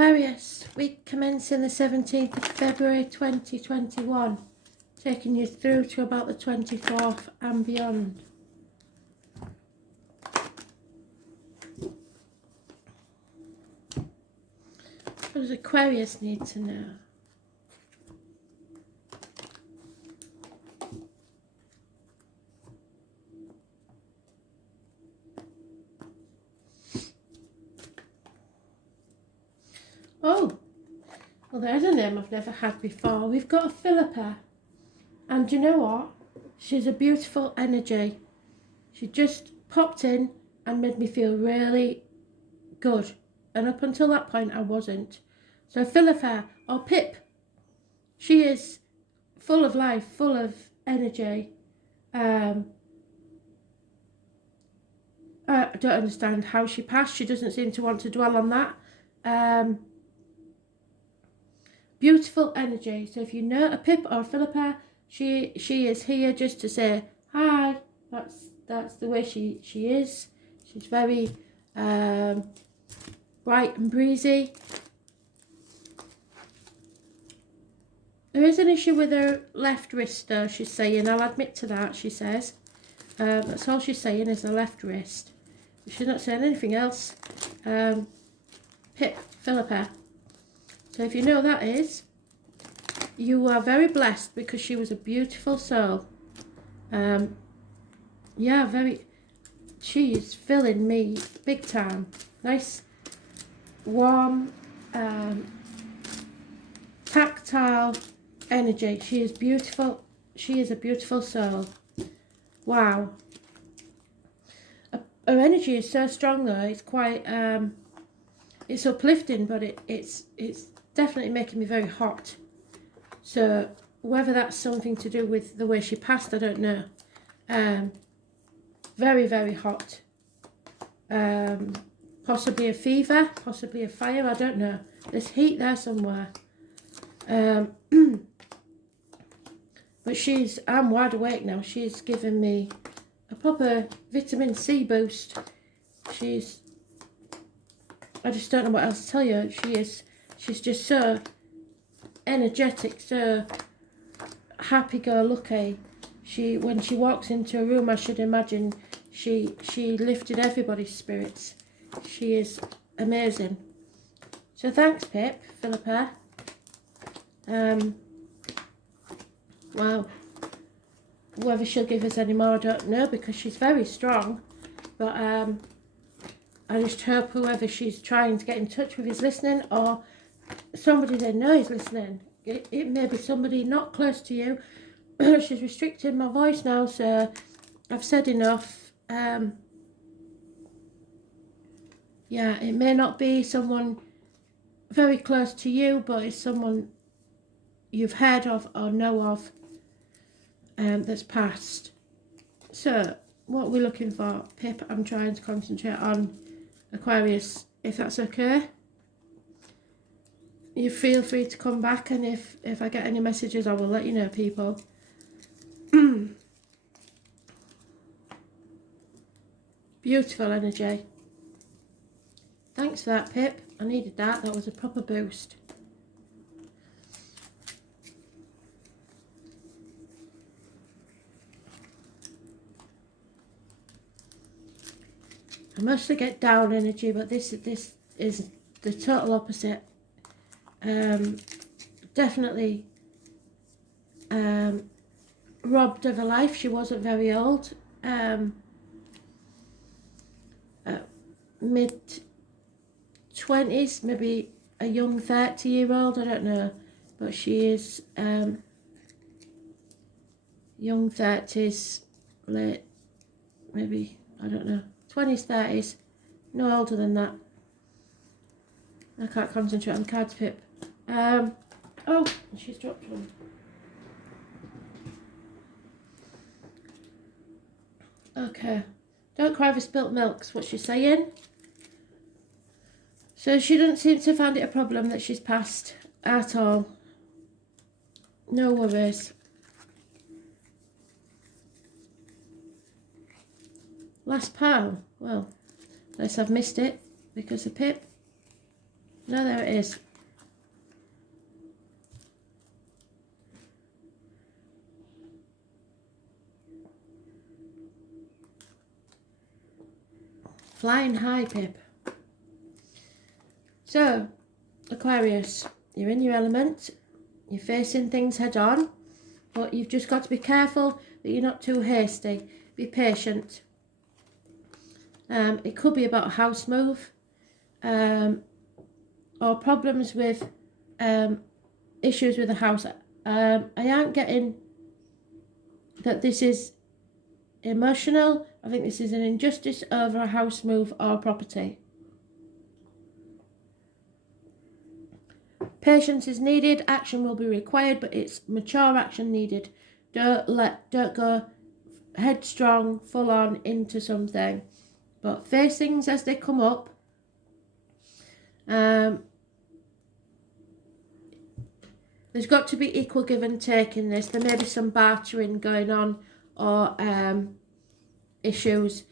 Aquarius, week commencing the 17th of February 2021, taking you through to about the 24th and beyond. What does Aquarius need to know? Oh, well, there's a name I've never had before. We've got a Philippa. And you know what? She's a beautiful energy. She just popped in and made me feel really good. And up until that point, I wasn't. So Philippa, or Pip, she is full of life, full of energy. I don't understand how she passed. She doesn't seem to want to dwell on that. Beautiful energy. So if you know a Pip or a Philippa, she is here just to say hi. That's the way she is. She's very bright and breezy. There is an issue with her left wrist though, she's saying. I'll admit to that, she says. That's all she's saying is the left wrist. She's not saying anything else. Pip, Philippa. So if you know that is, you are very blessed because she was a beautiful soul. Yeah, she is filling me big time. Nice, warm, tactile energy. She is beautiful. She is a beautiful soul. Wow. Her energy is so strong though. It's quite, it's uplifting, but it's definitely making me very hot. So whether that's something to do with the way she passed, I don't know. Very, very hot. Possibly a fever, possibly a fire, I don't know. There's heat there somewhere. But I'm wide awake now. She's given me a proper vitamin C boost. I just don't know what else to tell you. She's just so energetic, so happy-go-lucky. When she walks into a room, I should imagine she lifted everybody's spirits. She is amazing. So thanks, Pip, Philippa. Wow. Whether she'll give us any more, I don't know, because she's very strong. But I just hope whoever she's trying to get in touch with is listening, or somebody they know is listening. It may be somebody not close to you. She's restricted my voice now, so I've said enough. Yeah, it may not be someone very close to you, but it's someone you've heard of or know of that's passed. So what we're looking for, Pip, I'm trying to concentrate on Aquarius, if that's okay. You feel free to come back, and if I get any messages, I will let you know, people. Beautiful energy. Thanks for that, Pip. I needed that. That was a proper boost. I mostly get down energy, but this is the total opposite. Definitely robbed of a life. She wasn't very old. Mid-20s, maybe a young 30-year-old, I don't know. But she is young 30s, late, maybe, I don't know, 20s, 30s, no older than that. I can't concentrate on the cards, Pip. Oh, she's dropped one. Okay. Don't cry for spilt milk's what she's saying. So she doesn't seem to find it a problem that she's passed at all. No worries. Last pile. Well, unless I've missed it because of Pip. No, there it is. Flying high, Pip. So, Aquarius, you're in your element. You're facing things head on. But you've just got to be careful that you're not too hasty. Be patient. It could be about a house move. Or problems with issues with the house. I aren't getting that this is emotional. I think this is an injustice over a house move or property. Patience is needed, action will be required, but it's mature action needed. Don't go headstrong, full on into something, but face things as they come up. There's got to be equal give and take in this. There may be some bartering going on, or issues.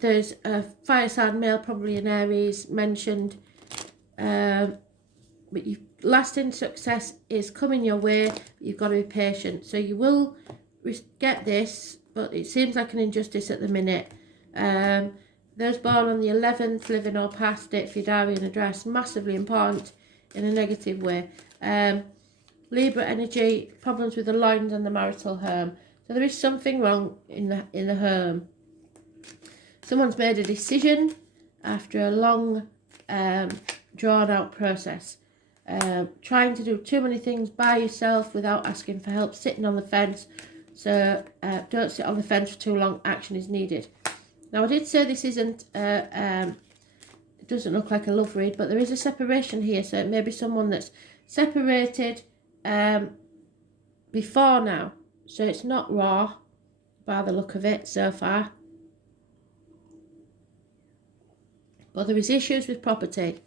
There's a fire sign male, probably an Aries, mentioned. But lasting success is coming your way. But you've got to be patient. So you will get this, but it seems like an injustice at the minute. Those born on the 11th, living or past, date for your diary and address, massively important in a negative way. Libra energy, problems with the loins and the marital home. So there is something wrong in the home. Someone's made a decision after a long, drawn out process. Trying to do too many things by yourself without asking for help, sitting on the fence. So don't sit on the fence for too long, action is needed. Now I did say this isn't, it doesn't look like a love read, but there is a separation here. So it may be someone that's separated before now. So it's not raw by the look of it so far. But there is issues with property.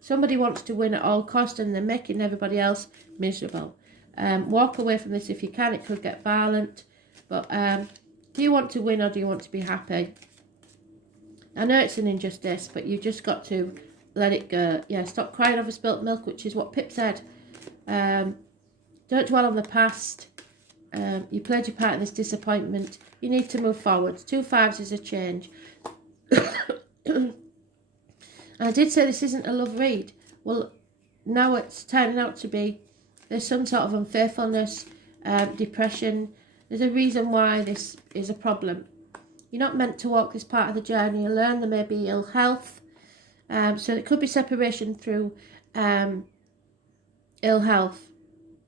Somebody wants to win at all costs and they're making everybody else miserable. Walk away from this if you can. It could get violent. But do you want to win or do you want to be happy? I know it's an injustice, but you just got to let it go. Yeah, stop crying over spilt milk, which is what Pip said. Don't dwell on the past. You played your part in this disappointment. You need to move forward. 2 5s is a change. I did say this isn't a love read. Well, now it's turning out to be. There's some sort of unfaithfulness, depression. There's a reason why this is a problem. You're not meant to walk this part of the journey alone. There may be ill health. So it could be separation through ill health,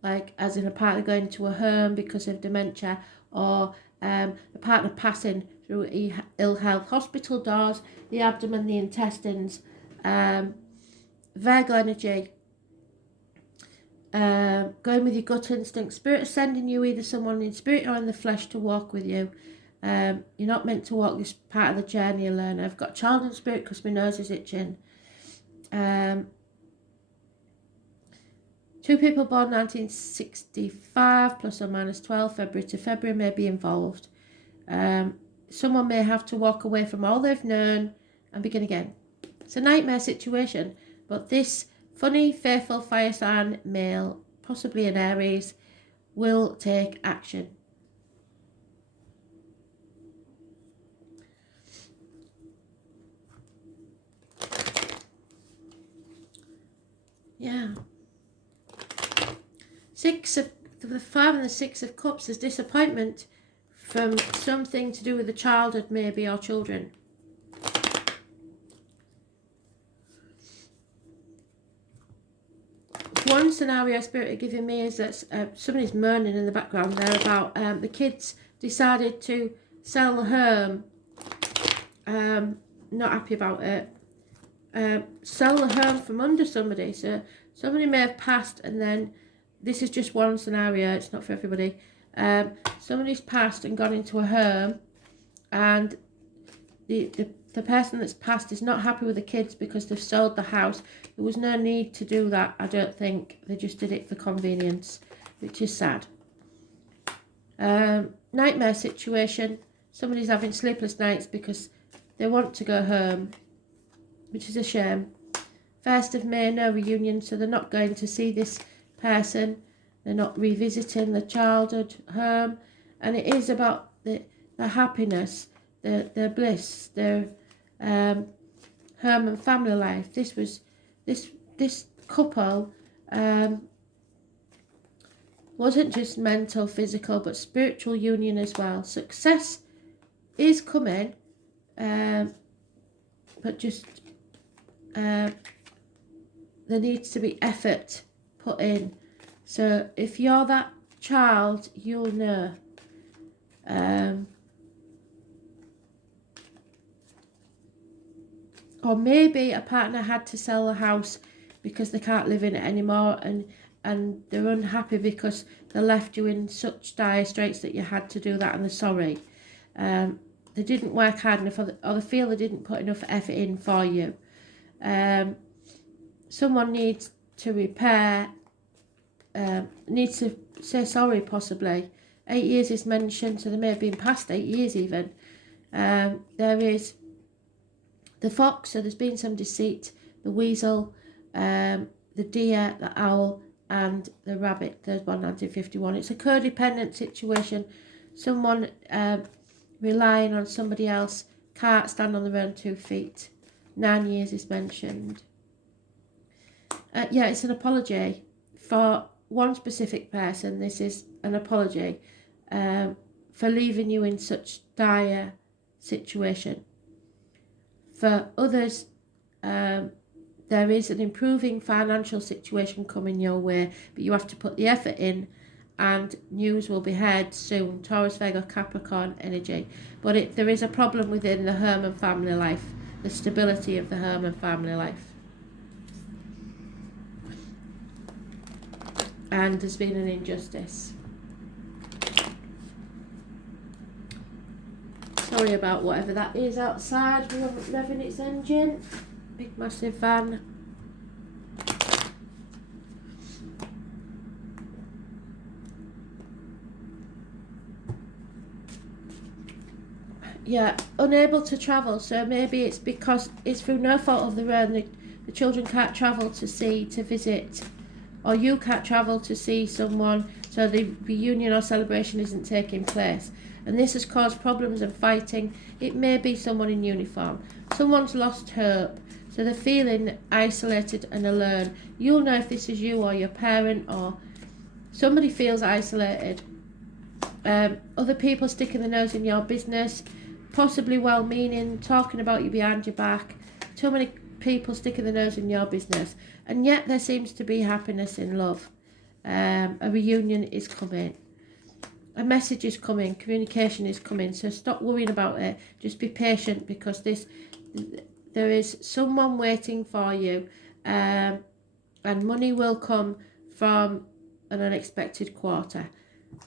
like as in a partner going to a home because of dementia, or a partner passing through ill health. Hospital doors, the abdomen, the intestines. Virgo energy, going with your gut instinct. Spirit is sending you either someone in spirit or in the flesh to walk with you. You're not meant to walk this part of the journey alone. I've got child in spirit because my nose is itching. 2 people born 1965 plus or minus 12 February to February may be involved. Someone may have to walk away from all they've known and begin again. It's a nightmare situation, but this funny, faithful fire sign male, possibly an Aries, will take action. Yeah. The 5 and the 6 of Cups is disappointment from something to do with the childhood maybe, or children. One scenario Spirit are giving me is that somebody's moaning in the background there about the kids decided to sell the home. Not happy about it. Sell the home from under somebody. So somebody may have passed, and then this is just one scenario. It's not for everybody. Somebody's passed and gone into a home, and the person that's passed is not happy with the kids because they've sold the house. There was no need to do that, I don't think. They just did it for convenience, which is sad. Nightmare situation. Somebody's having sleepless nights because they want to go home, which is a shame. 1st of May, no reunion, so they're not going to see this person. They're not revisiting the childhood home. And it is about the happiness, the bliss, their home and family life. This couple wasn't just mental, physical, but spiritual union as well. Success is coming, but just there needs to be effort put in. So if you're that child, you'll know. Or maybe a partner had to sell the house because they can't live in it anymore, and they're unhappy because they left you in such dire straits that you had to do that, and they're sorry. They didn't work hard enough, or they feel they didn't put enough effort in for you. Someone needs to repair, needs to say sorry possibly. 8 years is mentioned, so they may have been past 8 years even. There is the fox, so there's been some deceit, the weasel, the deer, the owl, and the rabbit. There's 1951. It's a codependent situation. Someone relying on somebody else, can't stand on their own 2 feet. 9 years is mentioned. Yeah, it's an apology for one specific person. This is an apology for leaving you in such dire situation. For others, there is an improving financial situation coming your way, but you have to put the effort in, and news will be heard soon. Taurus, Virgo, Capricorn energy. But there is a problem within the home and family life, the stability of the home and family life. And there's been an injustice. Sorry about whatever that is outside, revving its engine. Big massive van. Yeah, unable to travel, so maybe it's because it's through no fault of their own. The children can't travel to visit, or you can't travel to see someone, so the reunion or celebration isn't taking place. And this has caused problems and fighting. It may be someone in uniform. Someone's lost hope, so they're feeling isolated and alone. You'll know if this is you or your parent, or somebody feels isolated. Other people sticking their nose in your business, possibly well-meaning, talking about you behind your back. Too many people sticking their nose in your business, and yet there seems to be happiness in love. A reunion is coming. A message is coming. Communication is coming. So stop worrying about it. Just be patient, because there is someone waiting for you, and money will come from an unexpected quarter.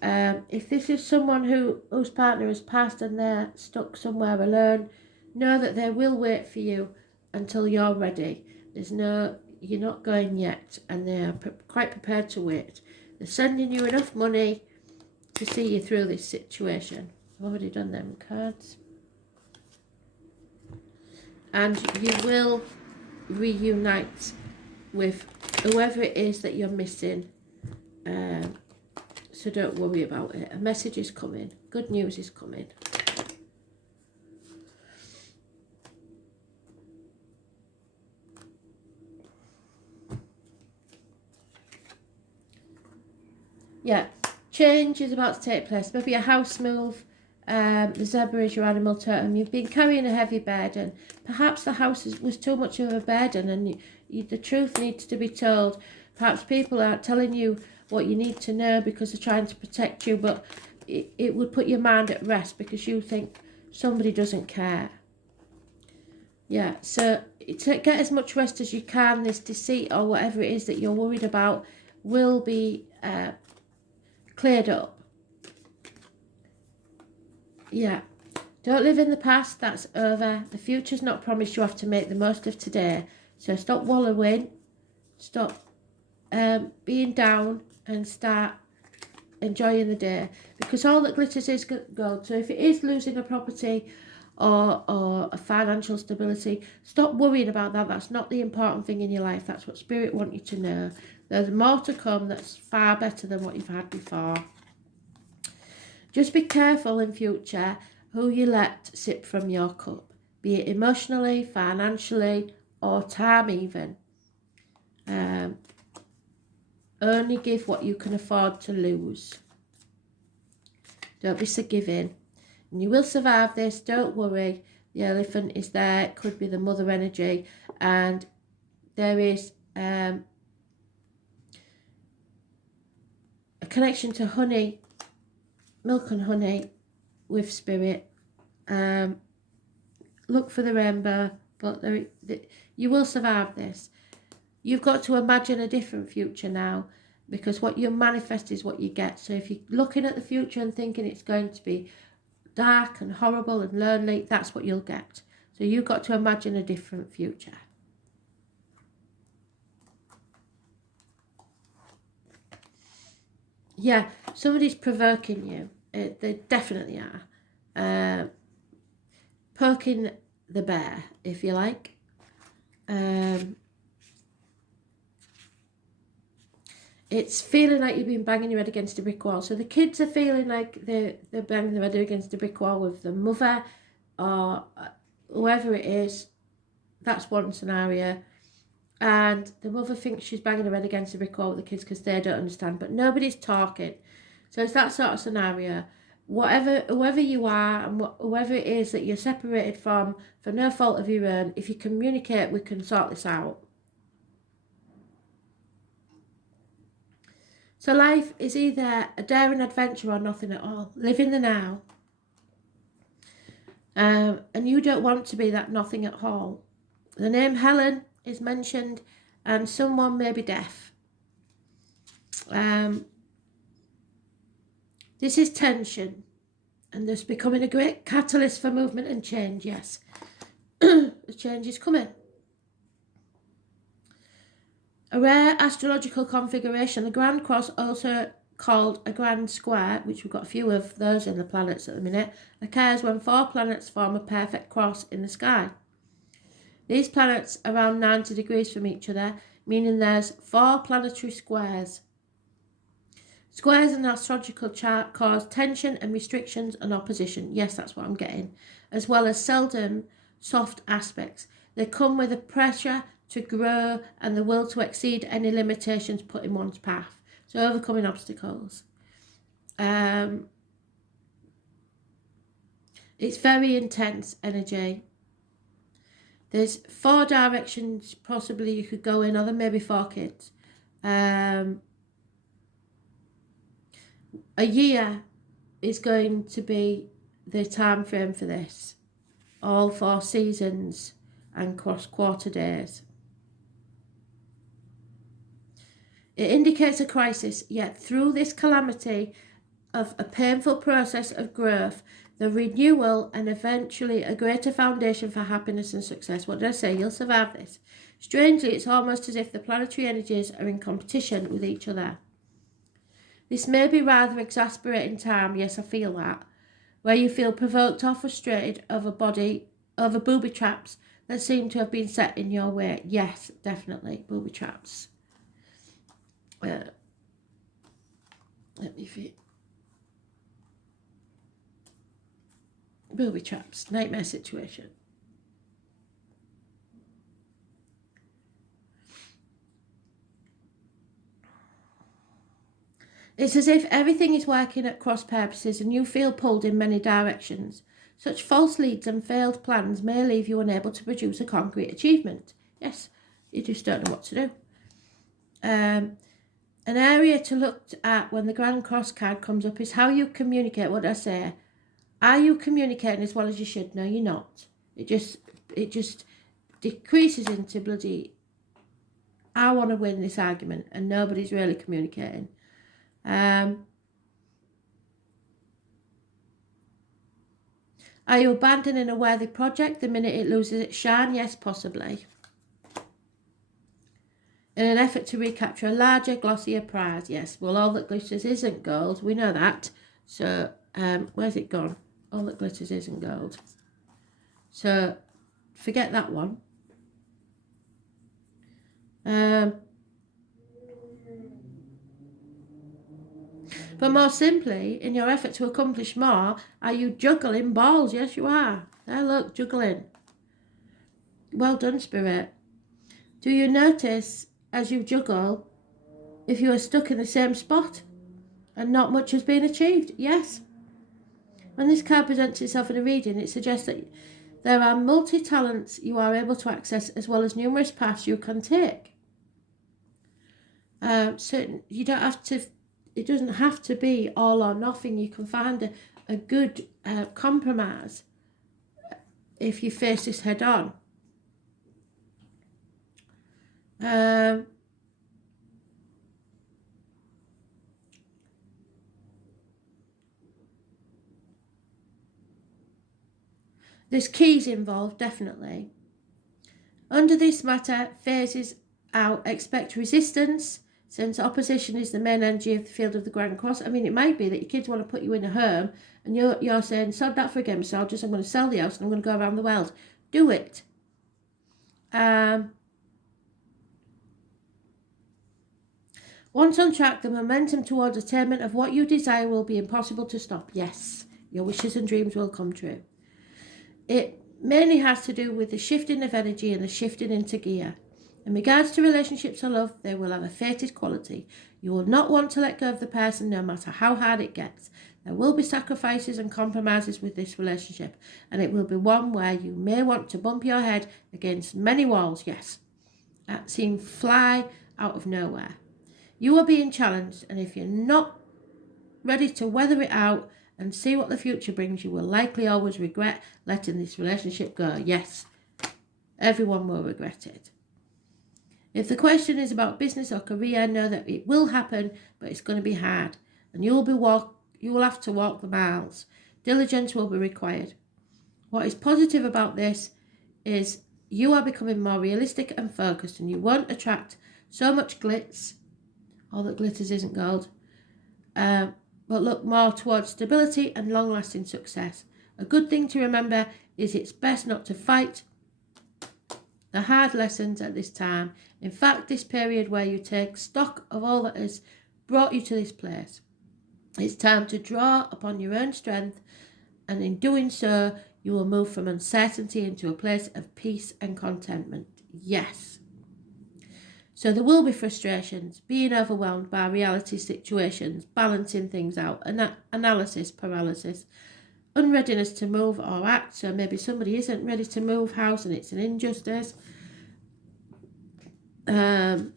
If this is someone whose partner has passed and they're stuck somewhere alone, know that they will wait for you until you're ready. You're not going yet, and they are quite prepared to wait. They're sending you enough money to see you through this situation. I've already done them cards. And you will reunite with whoever it is that you're missing. So don't worry about it. A message is coming. Good news is coming. Yeah, change is about to take place. Maybe a house move. The zebra is your animal totem. You've been carrying a heavy burden. Perhaps the house was too much of a burden, and the truth needs to be told. Perhaps people aren't telling you what you need to know because they're trying to protect you, but it would put your mind at rest because you think somebody doesn't care. Yeah, so get as much rest as you can. This deceit or whatever it is that you're worried about will be cleared up. Yeah, don't live in the past. That's over. The future's not promised. You have to make the most of today. So stop wallowing. Stop being down and start enjoying the day, because all that glitters is gold. So if it is losing a property or a financial stability. Stop worrying about that. That's not the important thing in your life. That's what Spirit want you to know. There's more to come that's far better than what you've had before. Just be careful in future who you let sip from your cup, be it emotionally, financially, or time even. Only give what you can afford to lose. Don't be so giving. And you will survive this, don't worry. The elephant is there, it could be the mother energy, and there is a connection to honey, milk and honey with Spirit. Look for the rainbow, but you will survive this. You've got to imagine a different future now, because what you manifest is what you get. So if you're looking at the future and thinking it's going to be dark and horrible and lonely, that's what you'll get. So you've got to imagine a different future. Yeah, somebody's provoking you. They definitely are. Poking the bear, if you like. It's feeling like you've been banging your head against a brick wall. So the kids are feeling like they're banging their head against a brick wall with the mother or whoever it is. That's one scenario. And the mother thinks she's banging her head against a brick wall with the kids because they don't understand. But nobody's talking. So it's that sort of scenario. Whoever you are and whoever it is that you're separated from for no fault of your own, if you communicate, we can sort this out. So life is either a daring adventure or nothing at all. Live in the now. And you don't want to be that nothing at all. The name Helen is mentioned and someone may be deaf. This is tension. And this becoming a great catalyst for movement and change, yes. The change is coming. A rare astrological configuration, the Grand Cross, also called a Grand Square, which we've got a few of those in the planets at the minute, occurs when 4 planets form a perfect cross in the sky. These planets are around 90 degrees from each other, meaning there's 4 planetary squares. Squares in the astrological chart cause tension and restrictions and opposition. Yes, that's what I'm getting. As well as seldom soft aspects. They come with a pressure to grow and the will to exceed any limitations put in one's path. So overcoming obstacles. It's very intense energy. There's 4 directions possibly you could go in, or there may be 4 kids. A year is going to be the time frame for this. All 4 seasons and cross-quarter days. It indicates a crisis, yet through this calamity of a painful process of growth, the renewal and eventually a greater foundation for happiness and success. What did I say? You'll survive this. Strangely, it's almost as if the planetary energies are in competition with each other. This may be rather exasperating time, yes, I feel that, where you feel provoked or frustrated over booby traps that seem to have been set in your way. Yes, definitely, booby traps. Let me feel. Booby traps, nightmare situation. It's as if everything is working at cross purposes and you feel pulled in many directions. Such false leads and failed plans may leave you unable to produce a concrete achievement. Yes, you just don't know what to do. An area to look at when the Grand Cross card comes up is how you communicate. What I say? Are you communicating as well as you should? No, you're not. It just decreases into bloody, I want to win this argument, and nobody's really communicating. Are you abandoning a worthy project the minute it loses its shine? Yes, possibly. In an effort to recapture a larger, glossier prize. Yes, well, all that glitters isn't gold. We know that. So, where's it gone? All that glitters isn't gold. So forget that one. But more simply, in your effort to accomplish more, are you juggling balls? Yes, you are. There, look, juggling. Well done, Spirit. Do you notice as you juggle if you are stuck in the same spot and not much has been achieved? Yes. When this card presents itself in a reading, it suggests that there are multi-talents you are able to access as well as numerous paths you can take. So you don't have to, it doesn't have to be all or nothing. You can find a good compromise if you face this head on. There's keys involved, definitely. Under this matter phases out, expect resistance, since opposition is the main energy of the field of the Grand Cross. I mean, it might be that your kids want to put you in a home and you're saying, sod that for a game, so I'm going to sell the house and I'm going to go around the world. Do it. Once on track, the momentum towards attainment of what you desire will be impossible to stop. Yes, your wishes and dreams will come true. It mainly has to do with the shifting of energy and the shifting into gear. In regards to relationships or love, they will have a fated quality. You will not want to let go of the person no matter how hard it gets. There will be sacrifices and compromises with this relationship, and it will be one where you may want to bump your head against many walls, yes, that seem fly out of nowhere. You are being challenged, and if you're not ready to weather it out and see what the future brings, you will likely always regret letting this relationship go. Yes, everyone will regret it. If the question is about business or career, know that it will happen, but it's going to be hard, and you will have to walk the miles. Diligence will be required. What is positive about this is you are becoming more realistic and focused, and you won't attract so much glitz. All that glitters isn't gold. But look more towards stability and long-lasting success. A good thing to remember is it's best not to fight the hard lessons at this time. In fact, this period where you take stock of all that has brought you to this place. It's time to draw upon your own strength, and in doing so, you will move from uncertainty into a place of peace and contentment. Yes. So there will be frustrations, being overwhelmed by reality situations, balancing things out, analysis paralysis, unreadiness to move or act. So maybe somebody isn't ready to move house and it's an injustice. The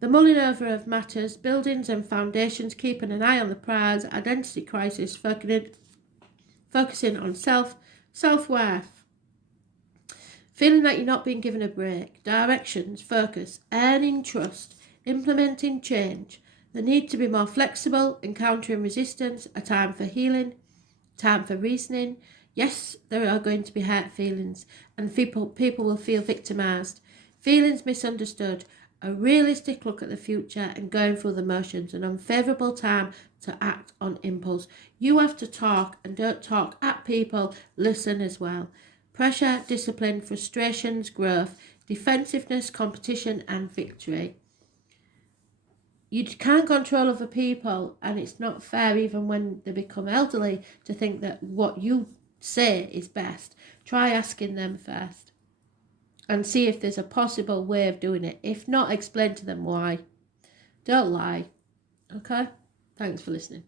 mulling over of matters, buildings and foundations, keeping an eye on the prize, identity crisis, focusing on self-worth. Feeling that you're not being given a break, directions, focus, earning trust, implementing change, the need to be more flexible, encountering resistance, a time for healing, time for reasoning. Yes, there are going to be hurt feelings, and people will feel victimised, feelings misunderstood, a realistic look at the future and going through the motions, an unfavourable time to act on impulse. You have to talk, and don't talk at people, listen as well. Pressure, discipline, frustrations, growth, defensiveness, competition and victory. You can't control other people, and it's not fair even when they become elderly to think that what you say is best. Try asking them first and see if there's a possible way of doing it. If not, explain to them why. Don't lie. Okay? Thanks for listening.